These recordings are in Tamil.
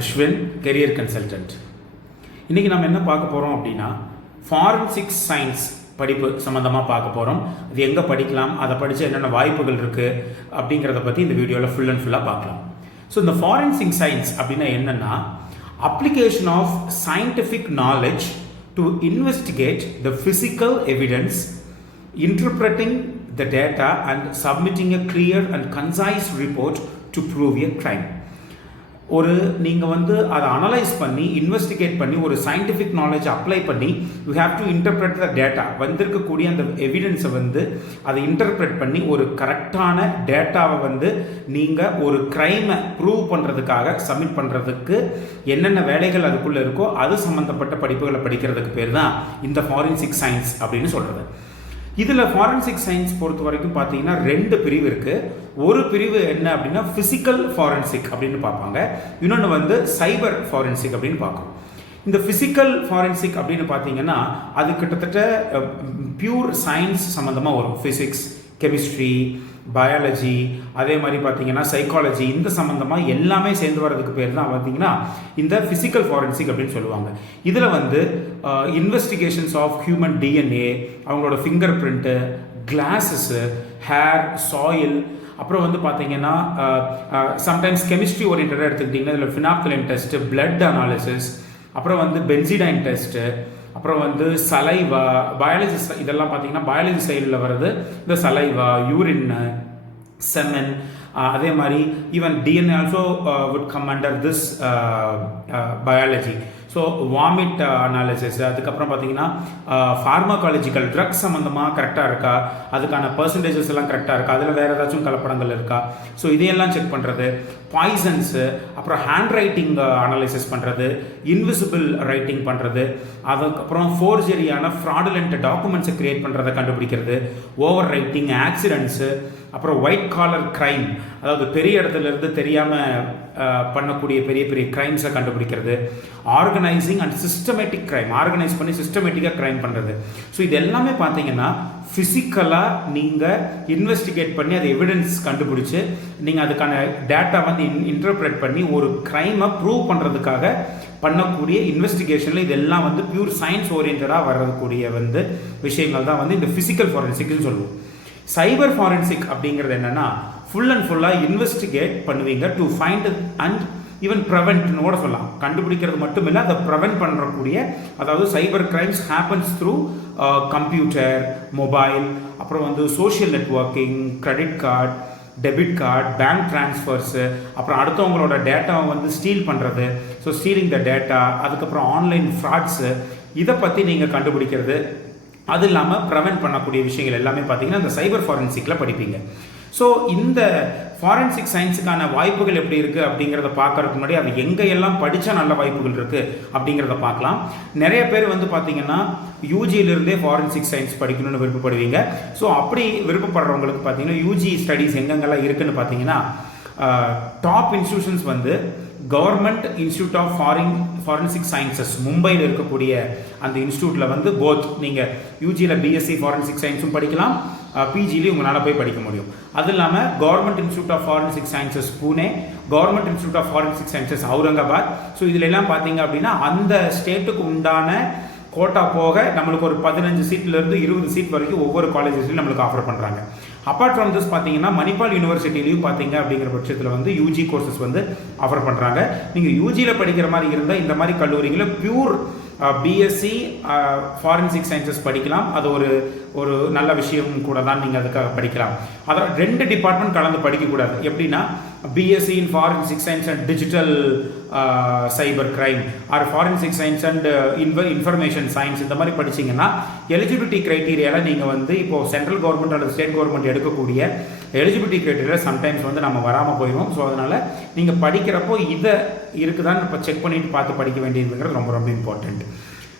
Ashwin, career consultant. இன்றைக்கி நம்ம என்ன பார்க்க போகிறோம் அப்படின்னா, ஃபாரன்சிக் சயின்ஸ் படிப்பு சம்மந்தமாக பார்க்க போகிறோம். அது எங்கே படிக்கலாம், அதை படித்து என்னென்ன வாய்ப்புகள் இருக்குது அப்படிங்கிறத பற்றி இந்த வீடியோவில் ஃபுல் அண்ட் ஃபுல்லாக பார்க்கலாம். ஸோ இந்த ஃபாரன்சிக் சயின்ஸ் அப்படின்னா என்னென்னா, application of scientific knowledge to investigate the physical evidence, interpreting the data and submitting a clear and concise report to prove a crime. நீங்கள் அதை அனலைஸ் பண்ணி இன்வெஸ்டிகேட் பண்ணி ஒரு சயின்டிஃபிக் நாலேஜ் அப்ளை பண்ணி you have to interpret the data, வந்திருக்கக்கூடிய அந்த எவிடன்ஸை அதை இன்டர்பிரட் பண்ணி ஒரு கரெக்டான டேட்டாவை நீங்கள் ஒரு க்ரைமை ப்ரூவ் பண்ணுறதுக்காக சப்மிட் பண்ணுறதுக்கு என்னென்ன வேலைகள் அதுக்குள்ளே இருக்கோ அது சம்மந்தப்பட்ட படிப்புகளை படிக்கிறதுக்கு பேர் தான் இந்த ஃபாரன்சிக் சயின்ஸ் அப்படின்னு சொல்கிறது. இதில் ஃபாரன்சிக் சயின்ஸ் பொறுத்த வரைக்கும் பார்த்தீங்கன்னா 2 பிரிவு இருக்குது. ஒரு பிரிவு என்ன அப்படின்னா ஃபிசிக்கல் ஃபாரன்சிக் அப்படின்னு பார்ப்பாங்க, இன்னொன்று சைபர் ஃபாரன்சிக் அப்படின்னு பார்க்கும். இந்த ஃபிசிக்கல் ஃபாரன்சிக் அப்படின்னு பார்த்தீங்கன்னா அது கிட்டத்தட்ட பியூர் சயின்ஸ் சம்மந்தமாக வரும். ஃபிசிக்ஸ், கெமிஸ்ட்ரி, பயாலஜி, அதே மாதிரி பார்த்தீங்கன்னா சைக்காலஜி, இந்த சம்மந்தமாக எல்லாமே சேர்ந்து வர்றதுக்கு பேர் தான் பார்த்தீங்கன்னா இந்த ஃபிசிக்கல் ஃபாரன்சிக் அப்படின்னு சொல்லுவாங்க. இதில் இன்வெஸ்டிகேஷன்ஸ் ஆஃப் ஹியூமன் டிஎன்ஏ, அவங்களோட finger print, classes, hair, soil, அப்புறம் பார்த்தீங்கன்னா சம்டைம்ஸ் கெமிஸ்ட்ரி ஓரியன்டாக எடுத்துக்கிட்டிங்கன்னா இதில் ஃபினாப்தலின் டெஸ்ட்டு, பிளட் அனாலிசிஸ், அப்புறம் பென்சிடைன் டெஸ்ட்டு, அப்புறம் சலைவா, பயாலஜி, இதெல்லாம் பார்த்தீங்கன்னா பயாலஜி சைடில் வர்றது இந்த சலைவா, யூரின், செமன், அதே மாதிரி even DNA also would come under this biology. So vomit analysis, அதுக்கப்புறம் பார்த்தீங்கன்னா ஃபார்மகாலஜிக்கல் ட்ரக்ஸ் சம்மந்தமாக கரெக்டாக இருக்கா, அதுக்கான பர்சன்டேஜஸ் எல்லாம் கரெக்டாக இருக்கா, அதில் வேறு ஏதாச்சும் கலப்படங்கள் இருக்கா, ஸோ இதையெல்லாம் செக் பண்ணுறது. பாய்சன்ஸு, அப்புறம் ஹேண்ட் ரைட்டிங் அனாலிசிஸ் பண்ணுறது, இன்விசிபிள் ரைட்டிங் பண்ணுறது, அதுக்கப்புறம் ஃபோர்ஜரியான ஃப்ராடுலண்ட் டாக்குமெண்ட்ஸை க்ரியேட் பண்ணுறதை கண்டுபிடிக்கிறது, ஓவர் ரைட்டிங், ஆக்சிடென்ட்ஸு, அப்புறம் ஒயிட் காலர் க்ரைம், அதாவது பெரிய இடத்துலேருந்து தெரியாமல் பண்ணக்கூடிய பெரிய பெரிய க்ரைம்ஸை கண்டுபிடிக்கிறது, organising and systematic crime, organise பண்ணி சிஸ்டமேட்டிக்காக க்ரைம் பண்ணுறது. ஸோ இது எல்லாமே பார்த்தீங்கன்னா ஃபிசிக்கலாக நீங்கள் இன்வெஸ்டிகேட் பண்ணி அதை எவிடன்ஸ் கண்டுபிடிச்சி நீங்கள் அதுக்கான டேட்டா இன்டர்பிரேட் பண்ணி ஒரு க்ரைமை ப்ரூவ் பண்ணுறதுக்காக பண்ணக்கூடிய இன்வெஸ்டிகேஷனில் இதெல்லாம் பியூர் சயின்ஸ் ஓரியன்டாக வரக்கூடிய விஷயங்கள் தான் இந்த ஃபிசிக்கல் ஃபாரன்சிக்னு சொல்லுவோம். சைபர் ஃபாரன்சிக் அப்படிங்கிறது என்னென்னா ஃபுல் அண்ட் ஃபுல்லாக இன்வெஸ்டிகேட் பண்ணுவீங்க டு ஃபைண்ட் அண்ட் ஈவன் ப்ரெவென்ட்னு கூட சொல்லலாம். கண்டுபிடிக்கிறது மட்டும் இல்லை, அதை ப்ரெவென்ட் பண்ணுறக்கூடிய, அதாவது cyber crimes happens through computer, mobile, அப்புறம் social networking, credit card, debit card, bank transfers, அப்புறம் அடுத்தவங்களோட டேட்டாவை ஸ்டீல் பண்ணுறது, ஸோ ஸ்டீலிங் த டேட்டா, அதுக்கப்புறம் ஆன்லைன் ஃப்ராட்ஸு, இதை பற்றி நீங்கள் கண்டுபிடிக்கிறது, அது இல்லாமல் ப்ரெவென்ட் பண்ணக்கூடிய விஷயங்கள் எல்லாமே பார்த்தீங்கன்னா இந்த சைபர் ஃபாரன்சிக்கில் படிப்பீங்க. ஸோ இந்த ஃபாரன்சிக் சயின்ஸுக்கான வாய்ப்புகள் எப்படி இருக்குது அப்படிங்கிறத பார்க்கறதுக்கு முன்னாடி அது எங்கெல்லாம் படித்தா நல்ல வாய்ப்புகள் இருக்குது அப்படிங்கிறத பார்க்கலாம். நிறைய பேர் பார்த்தீங்கன்னா யூஜியிலிருந்தே ஃபாரன்சிக் சயின்ஸ் படிக்கணும்னு விருப்பப்படுவீங்க. ஸோ அப்படி விருப்பப்படுறவங்களுக்கு பார்த்தீங்கன்னா யூஜி ஸ்டடீஸ் எங்கெங்கெல்லாம் இருக்குதுன்னு பார்த்தீங்கன்னா top institutions government institute of forensic sciences மும்பையில் இருக்கக்கூடிய அந்த இன்ஸ்டியூட்டில் போத் நீங்கள் யூஜியில் பிஎஸ்சி ஃபாரன்சிக் சயின்ஸும் படிக்கலாம், பிஜிலையும் உங்களால் போய் படிக்க முடியும். அது இல்லாமல் government institute of forensic sciences Pune, government institute of forensic sciences Aurangabad. So இதில் எல்லாம் பார்த்தீங்க அப்படின்னா அந்த ஸ்டேட்டுக்கு உண்டான கோட்டா போக நம்மளுக்கு ஒரு 15 சீட்லேருந்து 20 சீட் வரைக்கும் ஒவ்வொரு காலேஜஸ்லையும் நம்மளுக்கு ஆஃபர் பண்ணுறாங்க. அப்பார்ட் ஃப்ரம் திஸ் பார்த்தீங்கன்னா மணிப்பால் யூனிவர்சிட்டிலையும் பார்த்தீங்க அப்படிங்கிற பட்சத்தில் யூஜி கோர்சஸ் ஆஃபர் பண்ணுறாங்க. நீங்கள் யூஜியில் படிக்கிற மாதிரி இருந்தால் இந்த மாதிரி கல்லூரிகளில் பியூர் பிஎஸ்சி ஃபாரன்சிக் சயின்சஸ் படிக்கலாம். அது ஒரு நல்ல விஷயம் கூட தான், நீங்கள் அதுக்காக படிக்கலாம். அதான் 2 டிபார்ட்மெண்ட் கலந்து படிக்கக்கூடாது. எப்படின்னா BSc in forensic science and digital cyber crime or forensic science and information science, இந்த மாதிரி படிச்சிங்கன்னா எலிஜிபிலிட்டி க்ரைட்டீரியாவில் நீங்கள் இப்போது சென்ட்ரல் கவர்மெண்ட் அல்லது ஸ்டேட் கவர்மெண்ட் எடுக்கக்கூடிய எலிஜிபிலிட்டி க்ரைட்டீரியா சம்டைம்ஸ் நம்ம வராமல் போயிடும். ஸோ அதனால் நீங்கள் படிக்கிறப்போ இதை இருக்குதான்னு இப்போ செக் பண்ணிவிட்டு பார்த்து படிக்க வேண்டியதுங்கிறது ரொம்ப ரொம்ப இம்பார்ட்டண்ட்.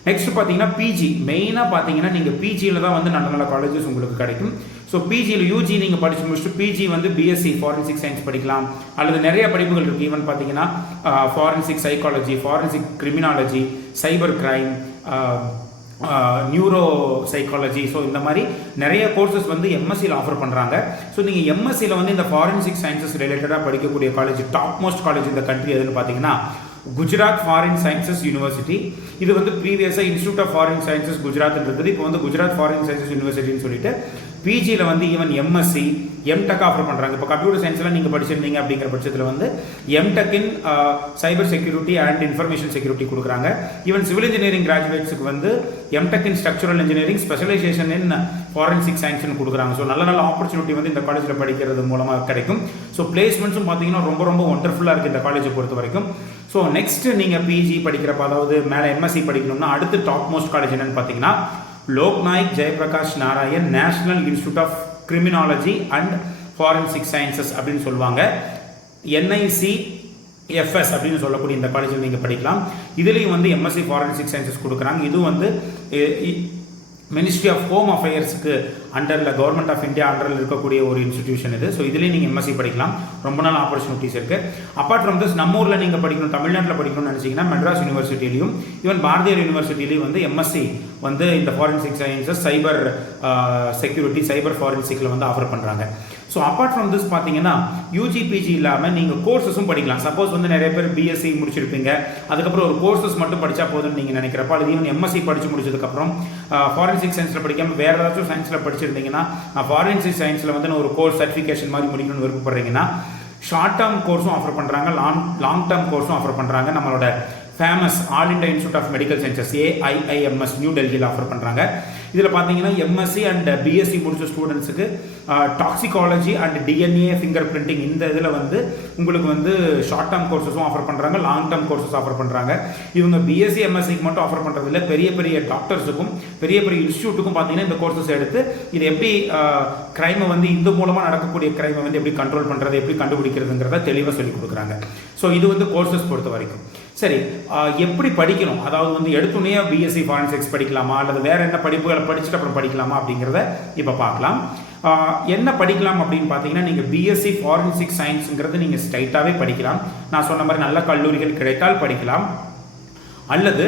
நெக்ஸ்ட் பார்த்தீங்கன்னா பிஜி, மெயினாக பார்த்தீங்கன்னா நீங்கள் பிஜியில் தான் நல்ல நல்ல காலேஜஸ் உங்களுக்கு கிடைக்கும். ஸோ பிஜியில் யூஜி நீங்கள் படித்து முடிச்சுட்டு பிஜி பிஎஸ்சி ஃபாரன்சிக் சயின்ஸ் படிக்கலாம், அல்லது நிறைய படிப்புகள் இருக்குது. ஈவன் பார்த்தீங்கன்னா forensic psychology, forensic criminology, cyber crime, neuro psychology, so இந்த மாதிரி நிறைய கோர்சஸ் எம்எஸ்சியில் ஆஃபர் பண்ணுறாங்க. ஸோ நீங்கள் எம்எஸ்சியில் இந்த ஃபாரன்சிக் சயின்சஸ் ரிலேட்டடாக படிக்கக்கூடிய காலேஜ், டாப் மோஸ்ட் காலேஜ் இந்த கண்ட்ரி எதுன்னு பார்த்தீங்கன்னா குஜராத் ஃபாரின் சயின்சஸ் யூனிவர்சிட்டி. இது வந்து ப்ரீவியஸாக institute of forensic sciences Gujarat இருக்குது. இப்போ வந்து குஜராத் ஃபாரின் சயின்சஸ் யூனிவர்சிட்டின்னு சொல்லிட்டு பிஜியில் வந்து ஈவன் எம்எஸ்சி எம்டெக் ஆஃபர் பண்ணுறாங்க. இப்போ கம்ப்யூட்டர் சயின்ஸ்லாம் நீங்கள் படிச்சிருந்தீங்க அப்படிங்கிற பட்சத்தில் வந்து M Tech in cyber security and information security கொடுக்குறாங்க. ஈவன் சிவில் இன்ஜினியரிங் கிராஜுவேட்ஸுக்கு வந்து M Tech in structural engineering specialisation in forensic சயின்ஸ்னு கொடுக்குறாங்க. ஸோ நல்ல நல்ல ஆப்பர்ச்சுனிட்டி வந்து இந்த காலேஜில் படிக்கிறது மூலமாக கிடைக்கும். ஸோ பிளேஸ்மெண்ட்ஸும் பார்த்தீங்கன்னா ரொம்ப ரொம்ப ஒண்டர்ஃபுல்லாக இருக்குது இந்த காலேஜை பொறுத்த வரைக்கும். ஸோ நெக்ஸ்ட் நீங்கள் பிஜி படிக்கிறப்ப அதாவது மேலே எம்எஸ்சி படிக்கணும்னா அடுத்து டாப் மோஸ்ட் காலேஜ் என்னன்னு பார்த்தீங்கன்னா Loknayak Jayaprakash Narayan national institute of criminology and forensic sciences அப்படின்னு சொல்லுவாங்க. NICFS அப்படின்னு சொல்லக்கூடிய இந்த காலேஜில் நீங்கள் படிக்கலாம். இதுலேயும் வந்து எம்எஸ்சி ஃபாரன்சிக் சயின்சஸ் கொடுக்குறாங்க. இதுவும் வந்து மினிஸ்ட்ரி ஆஃப் ஹோம் அஃபேர்ஸுக்கு அண்டரில் கவர்மெண்ட் ஆஃப் இந்தியா அண்டரில் இருக்கக்கூடிய ஒரு இன்ஸ்டிடியூஷன் இது. ஸோ இதுலேயும் நீங்கள் எம்எஸ்சி படிக்கலாம். ரொம்ப நாள் ஆப்பர்ச்சுனிட்டிஸ் இருக்குது. அப்பார்ட் ஃப்ரம் திஸ் நம்ம ஊரில் நீங்கள் படிக்கணும் தமிழ்நாட்டில் படிக்கணும்னு நினச்சிங்கன்னா மெட்ராஸ் யூனிவர்சிட்டிலையும் ஈவன் பாரதியார் யூனிவர்சிட்டிலையும் வந்து எம்எஸ்சி வந்து இந்த forensic sciences cyber security cyber ஃபாரன்சிக்கில் வந்து ஆஃபர் பண்ணுறாங்க. ஸோ அப்பார்ட் ஃப்ரம் திஸ் பார்த்தீங்கன்னா யூஜி பிஜி இல்லாமல் நீங்கள் கோர்சஸும் படிக்கலாம். சப்போஸ் வந்து நிறைய பேர் பிஎஸ்சி முடிச்சிருப்பீங்க, அதுக்கப்புறம் ஒரு கோர்சஸ் மட்டும் படித்தா போதும்னு நீங்கள் நினைக்கிறப்ப அது ஈவன் எம்எஸ்சி படித்து முடிச்சதுக்கப்புறம் ஃபாரன்சிக் சயின்ஸில் படிக்காமல் வேறு ஏதாச்சும் சயின்ஸில் படிச்சிருந்தீங்கன்னா ஃபாரன்சிக் சயின்ஸில் வந்து நான் ஒரு கோர்ஸ் சர்டிஃபிகேஷன் மாதிரி முடிக்கணும்னு விருப்பப்படுறீங்கன்னா ஷார்ட் டேர்ம் கோர்ஸும் ஆஃபர் பண்ணுறாங்க, லாங் டேர்ம் கோர்ஸும் ஆஃபர் பண்ணுறாங்க. நம்மளோட famous all India institute of medical sciences AIIMS new டெல்லியில் ஆஃபர் பண்ணுறாங்க. இதில் பார்த்தீங்கன்னா எம்எஸ்சி அண்ட் பிஎஸ்சி முடிச்ச ஸ்டூடெண்ட்ஸுக்கு toxicology and DNA finger printing இந்த இதில் வந்து உங்களுக்கு வந்து ஷார்ட் டேர்ம் கோர்சஸும் ஆஃபர் பண்ணுறாங்க, லாங் டேர்ம் கோர்சஸ் ஆஃபர் பண்ணுறாங்க. இவங்க பிஎஸ்சி எம்எஸ்சிக்கு மட்டும் ஆஃபர் பண்ணுறதில்ல, பெரிய பெரிய டாக்டர்ஸுக்கும் பெரிய பெரிய இன்ஸ்டியூட்டுக்கும் பார்த்தீங்கன்னா இந்த கோர்சஸ் எடுத்து இது எப்படி கிரைமை வந்து இந்த மூலமாக நடக்கக்கூடிய கிரைமை வந்து எப்படி கண்ட்ரோல் பண்ணுறது எப்படி கண்டுபிடிக்கிறதுங்கிறத தெளிவாக சொல்லிக் கொடுக்குறாங்க. ஸோ இது வந்து கோர்சஸ் பொறுத்த வரைக்கும். சரி, எப்படி படிக்கணும், அதாவது வந்து எடுத்துனே பிஎஸ்சி ஃபாரன்சிக்ஸ் படிக்கலாமா அல்லது வேறு என்ன படிப்புகளை படிச்சுட்டு அப்புறம் படிக்கலாமா அப்படிங்கிறத இப்போ பார்க்கலாம். என்ன படிக்கலாம் அப்படின்னு பார்த்தீங்கன்னா நீங்கள் பிஎஸ்சி ஃபாரன்சிக் சயின்ஸுங்கிறது நீங்கள் ஸ்ட்ரைட்டாகவே படிக்கலாம். நான் சொன்ன மாதிரி நல்ல கல்லூரிகள் கிடைத்தால் படிக்கலாம், அல்லது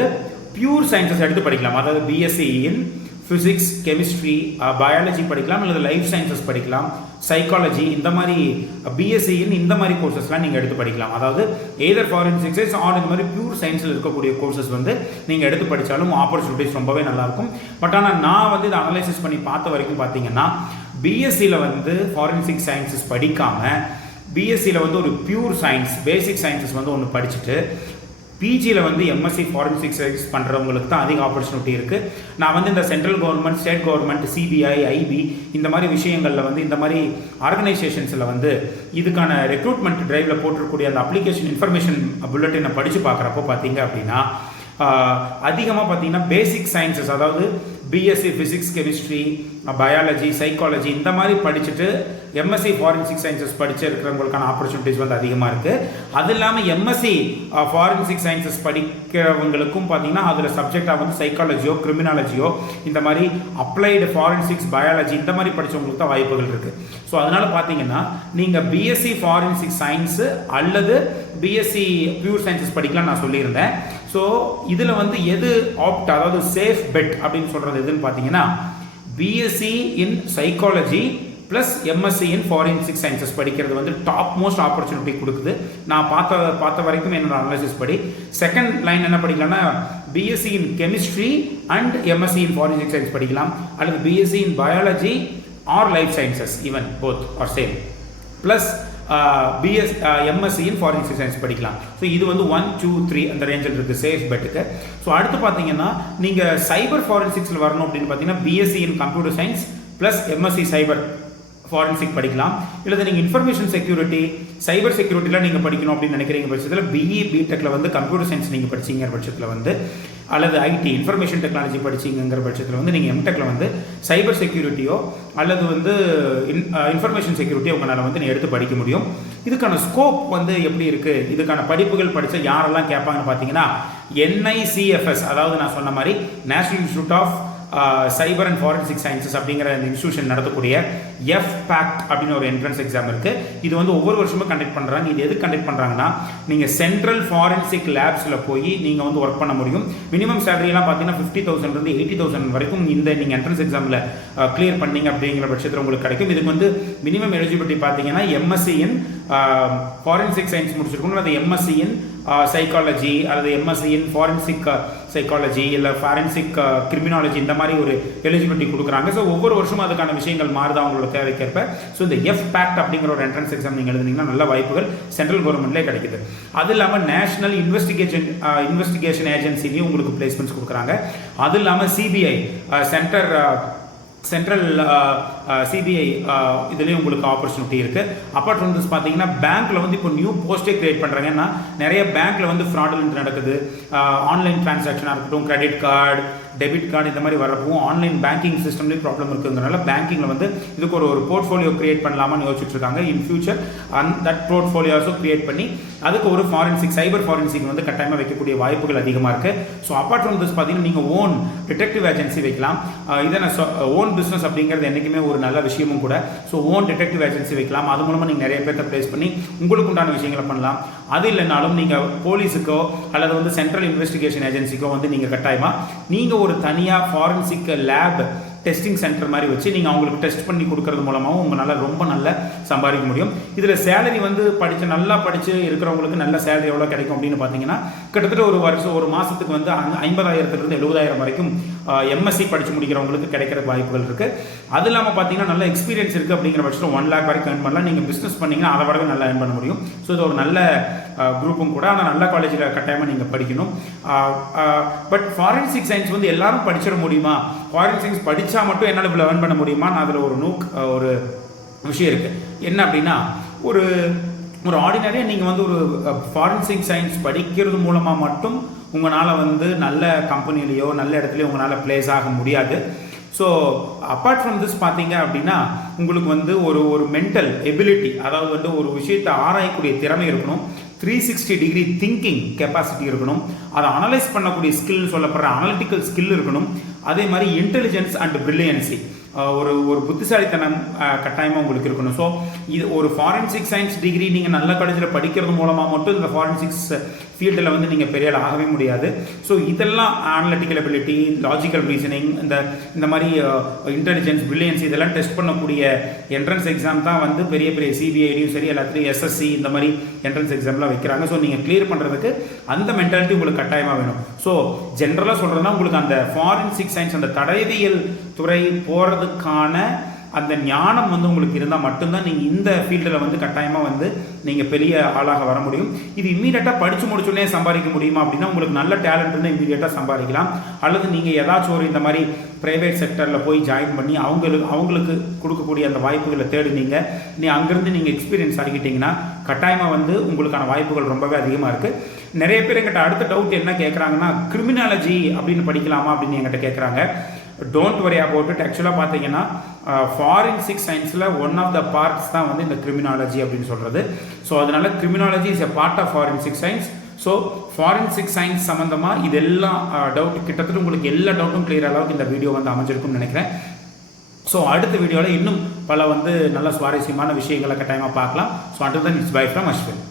பியூர் சயின்சஸ் எடுத்து படிக்கலாம். அதாவது பிஎஸ்சி இன் ஃபிசிக்ஸ் கெமிஸ்ட்ரி பயாலஜி படிக்கலாம், அல்லது லைஃப் சயின்சஸ் படிக்கலாம், சைக்காலஜி இந்த மாதிரி பிஎஸ்சின்னு இந்த மாதிரி கோர்சஸ்லாம் நீங்கள் எடுத்து படிக்கலாம். அதாவது எய்தர் ஃபாரன்சிக்ஸ் ஆர் இந்த மாதிரி பியூர் சயின்ஸில் இருக்கக்கூடிய கோர்சஸ் வந்து நீங்கள் எடுத்து படித்தாலும் ஆப்பர்ச்சுனிட்டிஸ் ரொம்பவே நல்லாயிருக்கும். பட் ஆனால் நான் வந்து இதை அனலைசிஸ் பண்ணி பார்த்த வரைக்கும் பார்த்தீங்கன்னா பிஎஸ்சியில் வந்து ஃபாரன்சிக் சயின்சஸ் படிக்காமல் பிஎஸ்சியில் வந்து ஒரு பியூர் சயின்ஸ் பேசிக் சயின்சஸ் வந்து ஒன்று படிச்சுட்டு பிஜியில் வந்து எம்எஸ்சி ஃபாரன்சிக் சயின்ஸ் பண்ணுறவங்களுக்கு தான் அதிக ஆப்பர்ச்சுனிட்டி இருக்குது. நான் வந்து இந்த central government state government CBI IP இந்த மாதிரி விஷயங்களில் வந்து இந்த மாதிரி ஆர்கனைசேஷன்ஸில் வந்து இதுக்கான ரெக்ரூட்மெண்ட் டிரைவில் போட்டிருக்கக்கூடிய அந்த அப்ளிகேஷன் இன்ஃபர்மேஷன் புல்லட்டினை படித்து பார்க்குறப்போ பார்த்தீங்க அப்படின்னா அதிகமாக பார்த்தீங்கன்னா பேசிக் சயின்சஸ் அதாவது BSc physics chemistry biology psychology இந்த மாதிரி படிச்சுட்டு எம்எஸ்சி ஃபாரன்சிக் சயின்சஸ் படிச்சு இருக்கிறவங்களுக்கான ஆப்பர்ச்சுனிட்டிஸ் வந்து அதிகமாக இருக்குது. அது இல்லாமல் எம்எஸ்சி ஃபாரன்சிக் சயின்சஸ் படிக்கிறவங்களுக்கும் பார்த்தீங்கன்னா அதில் சப்ஜெக்டாக வந்து சைக்காலஜியோ கிரிமினாலஜியோ இந்த மாதிரி அப்ளைடு ஃபாரன்சிக்ஸ் பயாலஜி இந்த மாதிரி படித்தவங்களுக்கு தான் வாய்ப்புகள் இருக்குது. ஸோ அதனால் பார்த்தீங்கன்னா நீங்கள் பிஎஸ்சி ஃபாரன்சிக் சயின்ஸு அல்லது பிஎஸ்சி பியூர் சயின்சஸ் படிக்கலாம் நான் சொல்லியிருந்தேன். ஸோ இதில் வந்து எது ஆப்ட் அதாவது சேஃப் பெட் அப்படின்னு சொல்கிறது எதுன்னு பார்த்தீங்கன்னா BSc in psychology plus MSc in forensic sciences படிக்கிறது வந்து டாப் மோஸ்ட் ஆப்பர்ச்சுனிட்டி கொடுக்குது. நான் பார்த்த வரைக்கும் என்னோட அனாலிசிஸ் படி செகண்ட் லைன் என்ன படிக்கலாம்னா BSc in chemistry and MSc in forensic science படிக்கலாம், அல்லது BSc in biology or life sciences even both are same plus MSc in forensic science படிக்கலாம். ஸோ இது வந்து 1, 2, 3 அந்த ரேஞ்சில் இருக்குது சேஃப் பெட்டுக்கு. ஸோ அடுத்து பார்த்தீங்கன்னா நீங்கள் சைபர் ஃபாரன்சிக்ஸில் வரணும் அப்படின்னு பார்த்தீங்கன்னா BSc in computer science plus MSc cyber forensic படிக்கலாம். இல்லை நீங்கள் இன்ஃபர்மேஷன் செக்யூரிட்டி சைபர் செக்யூரிட்டியில் நீங்கள் படிக்கணும் அப்படின்னு நினைக்கிறீங்க பட்சத்தில் பிஇ பிடெக்கில் வந்து கம்ப்யூட்டர் சயின்ஸ் நீங்கள் படிச்சிங்கிற பட்சத்தில் வந்து அல்லது ஐடி இன்ஃபர்மேஷன் டெக்னாலஜி படிச்சிங்கிற பட்சத்தில் வந்து நீங்கள் எம்டெக்கில் வந்து சைபர் செக்யூரிட்டியோ அல்லது வந்து இன்ஃபர்மேஷன் செக்யூரிட்டியோ உங்களால் வந்து நீங்கள் எடுத்து படிக்க முடியும். இதுக்கான ஸ்கோப் வந்து எப்படி இருக்குது, இதுக்கான படிப்புகள் படித்த யாரெல்லாம் கேட்பாங்கன்னு பார்த்தீங்கன்னா NICFS அதாவது நான் சொன்ன மாதிரி national institute of cyber and forensic sciences அப்படிங்கிற இந்த இன்ஸ்டியூஷன் நடத்தக்கூடிய FPACT அப்படின்னு ஒரு என்ட்ரன்ஸ் எக்ஸாம் இருக்குது. இது வந்து ஒவ்வொரு வருஷமும் கண்டக்ட் பண்ணுறாங்க. இது எதுக்கு கண்டக்ட் பண்ணுறாங்கன்னா நீங்கள் சென்ட்ரல் ஃபாரன்சிக் லேப்ஸில் போய் நீங்கள் வந்து ஒர்க் பண்ண முடியும். மினிமம் சேலரியெல்லாம் பார்த்தீங்கன்னா 50,000 80,000 வரைக்கும் இந்த நீங்கள் என்ட்ரன்ஸ் எக்ஸாமில் கிளியர் பண்ணீங்க அப்படிங்கிற பட்சத்தில் உங்களுக்கு கிடைக்கும். இதுக்கு வந்து மினிமம் எலிஜிபிலிட்டி பார்த்தீங்கன்னா எம்எஸ்சி இன் ஃபாரன்சிக் சயின்ஸ் முடிச்சிருக்கணும், அது எம்எஸ்சி இன் சைக்காலஜி அல்லது எம்எஸ்சி இன் ஃபாரன்சிக் சைக்காலஜி இல்லை ஃபாரன்சிக் கிரிமினாலஜி இந்த மாதிரி ஒரு எலிஜிபிலிட்டி கொடுக்குறாங்க. ஸோ ஒவ்வொரு வருஷமும் அதுக்கான விஷயங்கள் மாறுது அவங்களோட தேவைக்கேற்ப. ஸோ இந்த FPACT அப்படிங்கிற ஒரு என்ட்ரன்ஸ் எக்ஸாம் நீங்கள் எழுதுனீங்கன்னா நல்ல வாய்ப்புகள் சென்ட்ரல் கவர்மெண்ட்லேயே கிடைக்குது. அது இல்லாமல் நேஷனல் இன்வெஸ்டிகேஷன் ஏஜென்சிலையும் உங்களுக்கு பிளேஸ்மெண்ட்ஸ் கொடுக்குறாங்க. அது இல்லாமல் CBI சென்ட்ரல் சிபிஐ இதுலேயும் உங்களுக்கு ஆப்பர்ச்சுனிட்டி இருக்குது. அப்பார்ட் ஃப்ரம் திஸ் பார்த்தீங்கன்னா பேங்க்கில் வந்து இப்போ நியூ போஸ்ட்டே கிரியேட் பண்ணுறாங்க. ஏன்னா நிறைய பேங்க்கில் வந்து ஃப்ராடுலண்ட் நடக்குது. ஆன்லைன் டிரான்சாக்ஷனாக இருக்கட்டும், கிரெடிட் கார்டு, டெபிட் கார்டு இந்த மாதிரி வரப்போ ஆன்லைன் பேங்கிங் சிஸ்டம்லேயும் ப்ராப்ளம் இருக்குங்கிறனால பேங்கிங்கில் வந்து இதுக்கு ஒரு போர்ட்ஃபோலியோ கிரியேட் பண்ணலாமான்னு யோசிச்சுட்டு இருக்காங்க. இன் ஃபியூச்சர் தட் போர்ட்ஃபோலியோஸும் கிரியேட் பண்ணி அதுக்கு ஒரு சைபர் ஃபாரன்சிக் வந்து கட்டாயமாக வைக்கக்கூடிய வாய்ப்புகள் அதிகமாக இருக்குது. ஸோ அப்பார்ட் ஃப்ரம் திஸ் பார்த்தீங்கன்னா நீங்கள் ஓன் டிடெக்டிவ் ஏஜென்சி வைக்கலாம். இதை ஓன் பிஸ்னஸ் அப்படிங்கிறது என்றைக்குமே ஒரு நல்ல விஷயமும் கூட. ஸோ ஓன் டிடெக்டிவ் ஏஜென்சி வைக்கலாம். அது மூலமாக நீங்கள் நிறைய பேர்த்த ப்ளேஸ் பண்ணி உங்களுக்கு உண்டான விஷயங்களை பண்ணலாம். அது இல்லைனாலும் நீங்கள் போலீஸுக்கோ அல்லது வந்து சென்ட்ரல் இன்வெஸ்டிகேஷன் ஏஜென்சிக்கோ வந்து நீங்கள் கட்டாயமாக நீங்கள் ஒரு தனியாக ஃபாரன்சிக் லேப் டெஸ்டிங் சென்டர் மாதிரி வச்சு நீங்கள் அவங்களுக்கு டெஸ்ட் பண்ணி கொடுக்கறது மூலமாகவும் உங்களால் ரொம்ப நல்ல சம்பாதிக்க முடியும். இதில் சேலரி வந்து நல்லா படித்து இருக்கிறவங்களுக்கு நல்ல சேலரி எவ்வளோ கிடைக்கும் அப்படின்னு பார்த்தீங்கன்னா கிட்டத்தட்ட ஒரு மாதத்துக்கு வந்து 50,000 70,000 வரைக்கும் MSc படித்து முடிக்கிறவங்களுக்கு கிடைக்கிற வாய்ப்புகள் இருக்குது. அது இல்லாமல் பார்த்தீங்கன்னா நல்ல எக்ஸ்பீரியன்ஸ் இருக்குது அப்படிங்கிற பட்சத்தில் 1 lakh வரைக்கும் earn பண்ணலாம். நீங்கள் பிஸ்னஸ் பண்ணிங்கன்னா அதை விட நல்லா earn பண்ண முடியும். ஸோ இது ஒரு நல்ல குரூப்பும் கூட. ஆனால் நல்ல காலேஜில் கட்டாயமாக நீங்கள் படிக்கணும். பட் ஃபாரன்சிக் சயின்ஸ் வந்து எல்லாரும் படிச்சிட முடியுமா? ஃபாரன்சிக் சயின்ஸ் படித்தா மட்டும் என்னால் இவ்வளோ earn பண்ண முடியுமா? அதில் ஒரு விஷயம் இருக்குது. என்ன அப்படின்னா ஒரு ஆர்டினரியாக நீங்கள் வந்து ஒரு ஃபாரன்சிக் சயின்ஸ் படிக்கிறது மூலமாக மட்டும் உங்களால் வந்து நல்ல கம்பெனிலேயோ நல்ல இடத்துலையோ உங்களால் பிளேஸ் ஆக முடியாது. ஸோ அப்பார்ட் ஃப்ரம் திஸ் பார்த்தீங்க அப்படின்னா உங்களுக்கு வந்து ஒரு மென்டல் எபிலிட்டி, அதாவது வந்து ஒரு விஷயத்தை ஆராயக்கூடிய திறமை இருக்கணும். 360 டிகிரி திங்கிங் கெப்பாசிட்டி இருக்கணும். அதை அனலைஸ் பண்ணக்கூடிய ஸ்கில் சொல்லப்படுற அனலிட்டிக்கல் ஸ்கில் இருக்கணும். அதே மாதிரி இன்டெலிஜென்ஸ் அண்ட் பிரில்லியன்சி, ஒரு புத்திசாலித்தனம் கட்டாயமாக உங்களுக்கு இருக்கணும். ஸோ இது ஒரு ஃபாரன்சிக் சயின்ஸ் டிகிரி நீங்கள் நல்ல காலேஜில் படிக்கிறது மூலமாக மட்டும் இந்த ஃபாரன்சிக்ஸ் ஃபீல்டில் வந்து நீங்கள் பெரிய ஆகவே முடியாது. ஸோ இதெல்லாம் அனலிட்டிக்கல் எபிலிட்டி, லாஜிக்கல் ரீசனிங், இந்த மாதிரி இன்டெலிஜென்ஸ், பிரில்லியன்ஸ் இதெல்லாம் டெஸ்ட் பண்ணக்கூடிய என்ட்ரன்ஸ் எக்ஸாம் தான் வந்து பெரிய சிபிஐடியும் சரி எல்லாத்துலேயும் SSC இந்த மாதிரி என்ட்ரன்ஸ் எக்ஸாம்லாம் வைக்கிறாங்க. ஸோ நீங்கள் கிளியர் பண்ணுறதுக்கு அந்த மென்டாலிட்டி உங்களுக்கு கட்டாயமாக வேணும். ஸோ ஜென்ரலாக சொல்கிறதுனா உங்களுக்கு அந்த ஃபாரன்சிக் சயின்ஸ் அந்த தடயவியல் துறை போகிறதுக்கான அந்த ஞானம் வந்து உங்களுக்கு இருந்தால் மட்டும்தான் நீங்கள் இந்த ஃபீல்டில் வந்து கட்டாயமாக வந்து நீங்கள் பெரிய ஆளாக வர முடியும். இது இம்மீடியட்டாக படித்து முடிச்சோடனே சம்பாதிக்க முடியுமா அப்படின்னா உங்களுக்கு நல்ல டேலண்ட் இருந்தால் இம்மீடியட்டாக சம்பாதிக்கலாம். அல்லது நீங்கள் ஏதாச்சும் இந்த மாதிரி ப்ரைவேட் செக்டரில் போய் ஜாயின் பண்ணி அவங்களுக்கு கொடுக்கக்கூடிய அந்த வாய்ப்புகளை தேடினீங்க, அங்கேருந்து நீங்கள் எக்ஸ்பீரியன்ஸ் ஆகிக்கிட்டிங்கன்னா கட்டாயமாக வந்து உங்களுக்கான வாய்ப்புகள் ரொம்பவே அதிகமாக இருக்குது. நிறைய பேர் எங்கிட்ட அடுத்த டவுட் என்ன கேட்குறாங்கன்னா, கிரிமினாலஜி அப்படின்னு படிக்கலாமா அப்படின்னு எங்கிட்ட கேட்குறாங்க. Don't worry about it. ஆக்சுவலாக பார்த்தீங்கன்னா ஃபாரன்சிக் சயின்ஸில் ஒன் ஆஃப் த பார்ட்ஸ் தான் வந்து இந்த கிரிமினாலஜி அப்படின்னு சொல்கிறது. ஸோ அதனால criminology is a part of forensic science. So forensic science சம்மந்தமாக இதெல்லாம் டவுட் கிட்டத்தட்ட உங்களுக்கு எல்லா டவுட்டும் கிளியர் அளவுக்கு இந்த வீடியோ வந்து அமைஞ்சிருக்கும்னு நினைக்கிறேன். ஸோ அடுத்த வீடியோவில் இன்னும் பல வந்து நல்ல சுவாரஸ்யமான விஷயங்களை கட்டாயமாக பார்க்கலாம். So until then it's by from Ashwin.